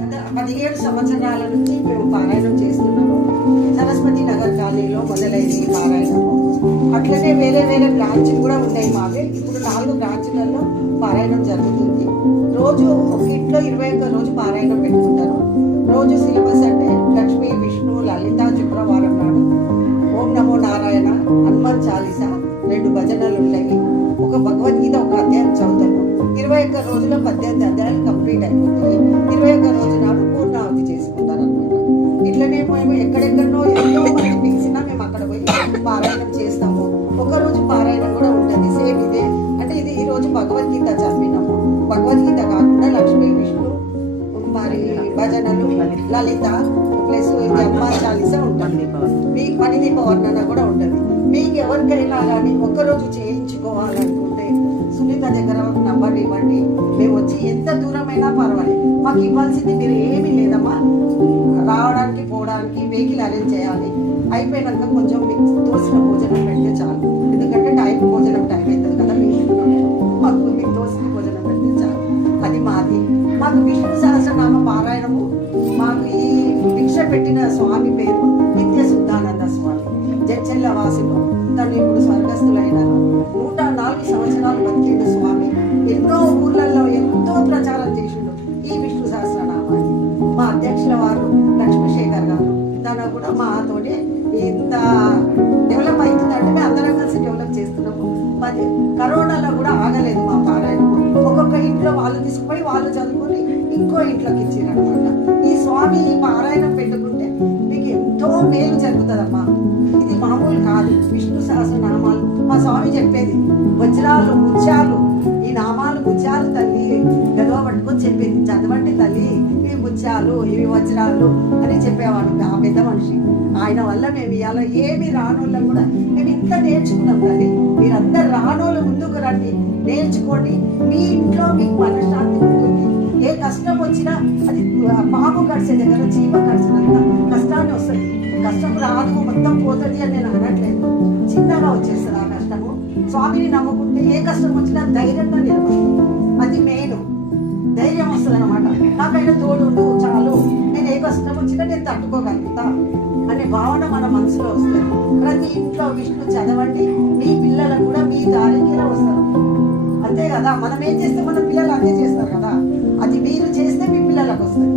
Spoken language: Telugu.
17 సంవత్సరాల నుంచి మేము పారాయణం చేస్తున్నాము. సరస్వతి నగర్ కాలనీలో మొదలైంది ఈ పారాయణం. అట్లనే వేరే వేరే బ్రాంచ్లు కూడా ఉన్నాయి మావే. ఇప్పుడు 4 బ్రాంచ్లలో పారాయణం జరుగుతుంది. రోజు ఒక ఇంట్లో 21 రోజు పారాయణం పెట్టుకుంటారు. రోజు సిలబస్ అంటే లక్ష్మి, విష్ణు, లలిత, శుక్రవారం నాడు ఓం నమో నారాయణ, హనుమాన్ చాలీసా, 2 భజనలు ఉంటాయి. ఒక భగవద్గీత ఒక అధ్యాయం చదువుతాము. 21 రోజుల్లో 18 అధ్యాయాలు కంప్లీట్ అయిపోతాయి. 21 రోజు నాడు పూర్ణావతి చేసుకుంటారు అనమాట. ఇట్లనే మేము ఎక్కడెక్కడో ఎంతో మంది పిలిచినా మేము అక్కడ పోయి పారాయణం చేస్తాము. ఒక రోజు పారాయణం కూడా ఉంటుంది. సేమ్ ఇదే అంటే ఇది ఈ రోజు భగవద్గీత చదివినాము. భగవద్గీత కాకుండా లక్ష్మి, విష్ణు, మరి భజనలు, లలిత ప్లస్ హనుమాన్ చాలీసా ఉంటుంది. మీ పనిదీప వర్ణన కూడా ఉంటుంది. మీకు ఎవరికైనా కానీ ఒక్కరోజు చేయించుకోవాలనుకుంటే సునీత దగ్గర నంబర్ ఇవ్వండి. మేము వచ్చి ఎంత దూరమైనా పర్వాలేదు. మాకు ఇవ్వాల్సింది మీరు ఏమీ లేదమ్మా. రావడానికి పోవడానికి వెహికల్ అరేంజ్ చేయాలి. అయిపోయినాక కొంచెం మీకు తోసిన భోజనం పెడితే చాలు. ఎందుకంటే భోజనం టైం అవుతుంది కదా. మాకు మీకు తోసిన భోజనం పెడితే చాలు. అది మాది. మాకు విష్ణు సహస్రనామ పారాయణము. మాకు ఈ భిక్ష పెట్టిన స్వామి పేరు నిత్య శుద్ధానంద స్వామి. జడ్చెల్ల వాసులు. తను ఇప్పుడు స్వర్గస్థులైనారు. 104 సంవత్సరాలు బతికిండు స్వామి. ఎన్నో ఊర్లలో ఎంతో ప్రచారం చేసిండు ఈ విష్ణు సహస్రనామాన్ని. మా అధ్యక్షుల వారు లక్ష్మీశేఖర్ గారు, తను కూడా మాతోనే ఇంత డెవలప్ అవుతుందంటే మేము అందరం కలిసి డెవలప్ చేస్తున్నాము. మరి కరోనాలో కూడా ఆగలేదు మా పారాయణం. ఒక్కొక్క ఇంట్లో వాళ్ళు తీసుకుపోయి వాళ్ళు చదువుకొని ఇంకో ఇంట్లోకి ఇచ్చారనమాట. ఈ స్వామి ఈ పారాయణం పెట్టుకుంటే మీకు ఎంతో మేలు జరుగుతుందమ్మా. ఇది మామూలు కాదు. విష్ణు సహస్రనామాలు మా స్వామి చెప్పేది వజ్రాలు, ముత్యాలు. ఈ నామాలు ముత్యాలు తల్లి గదవ పట్టుకొని చెప్పేది. చదవండి తల్లి, ఇవి ముత్యాలు, ఇవి వజ్రాలు అని చెప్పేవాడు ఆ పెద్ద మనిషి. ఆయన వల్ల మేము ఇవాళ ఏమి రానోళ్ళం కూడా మేము ఇంత నేర్చుకున్నాం తల్లి. మీరందరు రానోళ్ళు ముందుకు రండి, నేర్చుకోండి. మీ ఇంట్లో మీకు మనశ్శాంతి ఉంటుంది. ఏ కష్టం వచ్చినా అది పాము కడిచే దగ్గర చీమ కడిచినంత కష్టాన్ని వస్తుంది. కష్టం రాదు మొత్తం పోతుంది అని నేను అనట్లేదు. చిన్నగా వచ్చేస్తుంది ఆ కష్టము. స్వామిని నమ్ముకుంటే ఏ కష్టం వచ్చినా ధైర్యంగా నిలబడుతుంది. అది మెయిన్. ధైర్యం వస్తుంది అనమాట. నాకైనా తోడు చాలు, నేను ఏ కష్టం వచ్చినా నేను తట్టుకోగలుగుతా అనే భావన మన మనసులో వస్తుంది. ప్రతి ఇంట్లో విష్ణు చదవండి. మీ పిల్లలకు కూడా మీ దారికి వస్తారు. అంతే కదా. మనం ఏం చేస్తే మన పిల్లలు అదే చేస్తారు కదా. అది మీరు చేస్తే మీ పిల్లలకు వస్తుంది.